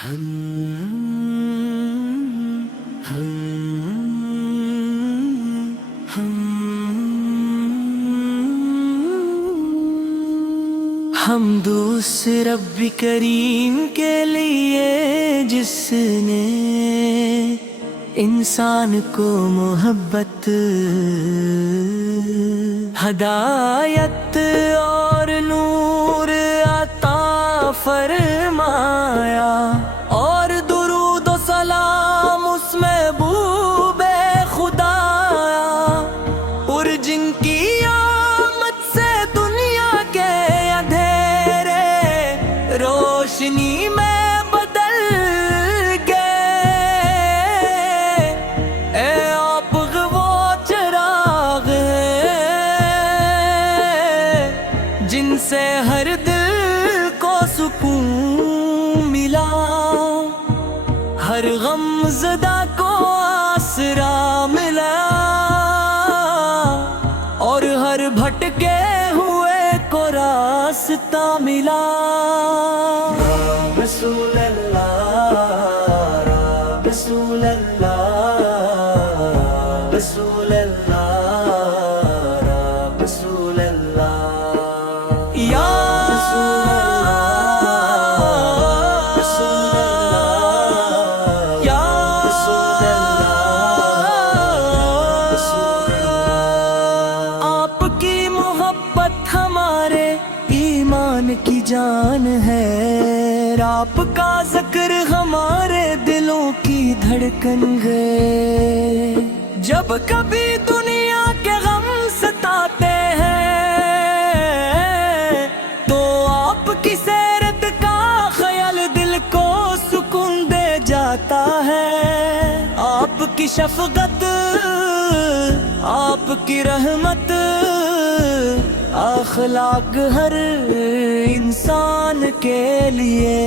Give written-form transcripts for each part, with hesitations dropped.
حمد اس رب کریم کے لیے جس نے انسان کو محبت، ہدایت اور نور عطا فرمایا، اور درود و سلام اس محبوب خدا اور جن کی آمد سے دنیا کے اندھیرے روشنی میں بدل گئے۔ اے آپ وہ چراغ ہیں جن سے ہر دل کو سکون ملا، ہر غم زدہ کو آسرا ملا، اور ہر بھٹکے ہوئے کو راستہ ملا۔ رسول اللہ، رسول اللہ، رسول اللہ، رسول اللہ، یا کی جان ہے، آپ کا ذکر ہمارے دلوں کی دھڑکن ہے۔ جب کبھی دنیا کے غم ستاتے ہیں تو آپ کی سیرت کا خیال دل کو سکون دے جاتا ہے۔ آپ کی شفقت، آپ کی رحمت، اخلاق ہر انسان کے لیے۔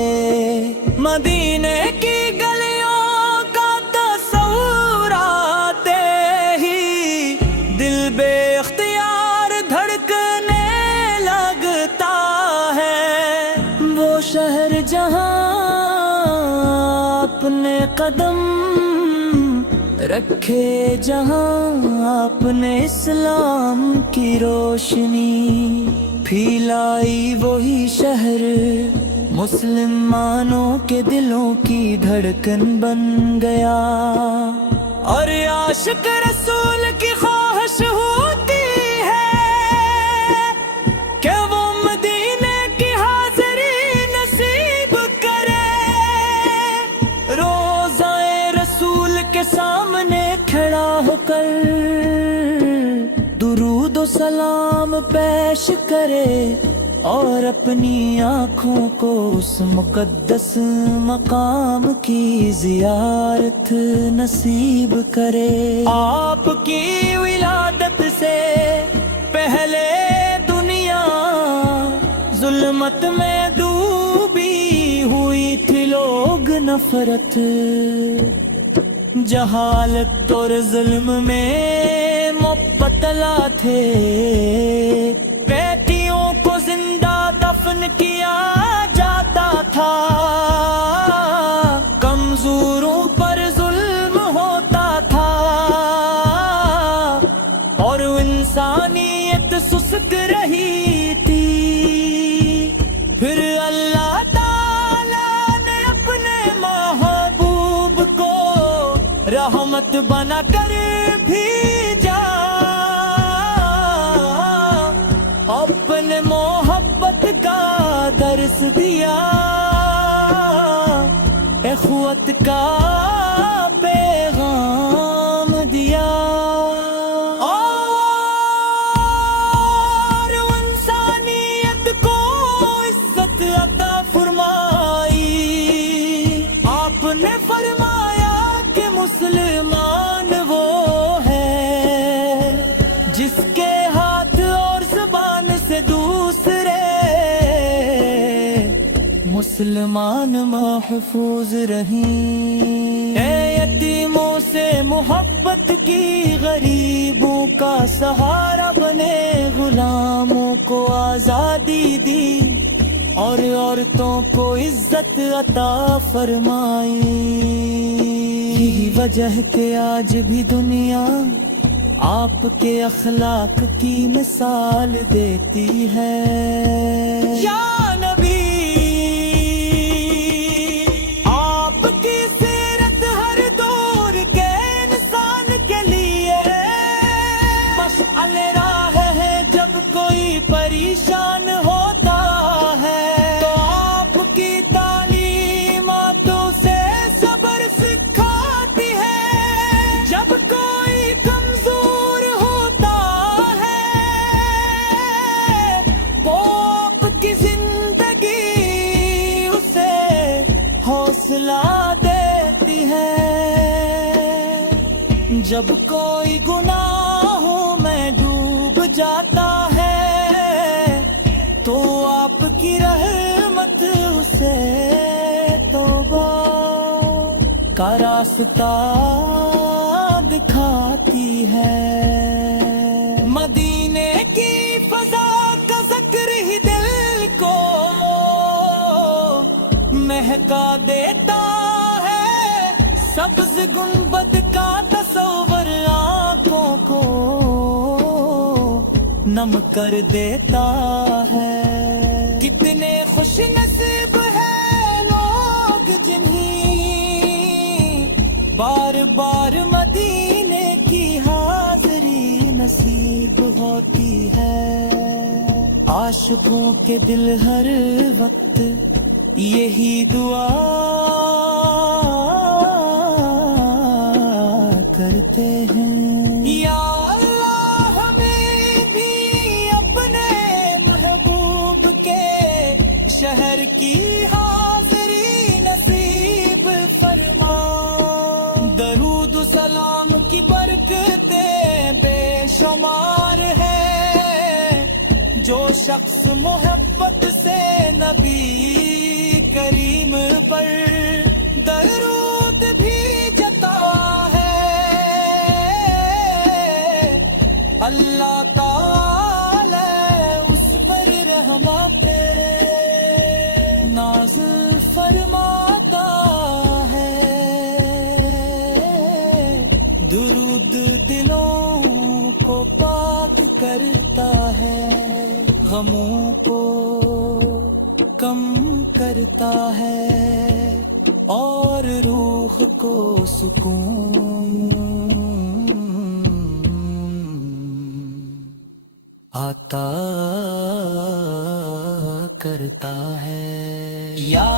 مدینے کی گلیوں کا تصور آتے ہی دل بے اختیار دھڑکنے لگتا ہے۔ وہ شہر جہاں اپنے قدم رکھے، جہاں آپ نے اسلام کی روشنی پھیلائی، وہی شہر مسلمانوں کے دلوں کی دھڑکن بن گیا۔ اور عاشق رسول کی خواہش ہوتی ہے کہ وہ مدینے کی حاضری نصیب کرے، روضہ رسول کے سامنے کھڑا ہو کر درود و سلام پیش کرے، اور اپنی آنکھوں کو اس مقدس مقام کی زیارت نصیب کرے۔ آپ کی ولادت سے پہلے دنیا ظلمت میں ڈوبی ہوئی تھی، لوگ نفرت، جہالت اور ظلم میں مبتلا تھے۔ بیٹیوں کو زندہ دفن کیا جاتا تھا، کمزوروں پر ظلم ہوتا تھا، اور انسانیت سسک رہی تھی۔ پھر اللہ تعالیٰ نے اپنے محبوب کو رحمت بنا کر بھیجا، اپنے محبت کا درس دیا، اخوت کا پیغام دیا، اور انسانیت کو عزت عطا فرمائی۔ آپ نے فرمایا کہ مسلمان وہ ہے جس کے ہاتھ اور زبان سے دوسرے مسلمان محفوظ رہیں۔ اے یتیموں سے محبت کی، غریبوں کا سہارا بنے، غلاموں کو آزادی دی، اور عورتوں کو عزت عطا فرمائی. یہی وجہ کہ آج بھی دنیا آپ کے اخلاق کی مثال دیتی ہے. یا نبی آپ کی سیرت ہر دور کے انسان کے لیے مشعل راہ ہے. جب کوئی پریشان ہوتا ہے تو آپ کی تعلیماتوں سے صبر سکھاتی ہے. جب کوئی کمزور ہوتا ہے تو آپ کی زندگی اسے حوصلہ دیتی ہے. جب کوئی گناہوں میں ڈوب جاتا ہے تو آپ کی رحمت اسے توبہ کا راستہ دکھاتی ہے. مدینے کی فضا کا ذکر ہی دل کو مہکا دیتا ہے. سبز گنبد کا تصور آنکھوں کو نم کر دیتا ہے. کتنے خوش نصیب ہیں لوگ جنہیں بار بار مدینے کی حاضری نصیب ہوتی ہے. عاشقوں کے دل ہر وقت یہی دعا کرتے ہیں. یا اللہ ہمیں بھی اپنے محبوب کے شہر کی حاضری نصیب فرما. درود و سلام کی برکتیں بے شمار ہے. جو شخص محبت سے نبی کریم پر درود بھی جتا ہے اللہ تعالی اس پر رحمت نازل فرماتا ہے. درود دلوں کو پاک کرتا ہے. غموں کو کم کرتا ہے اور روح کو سکون عطا کرتا ہے. یا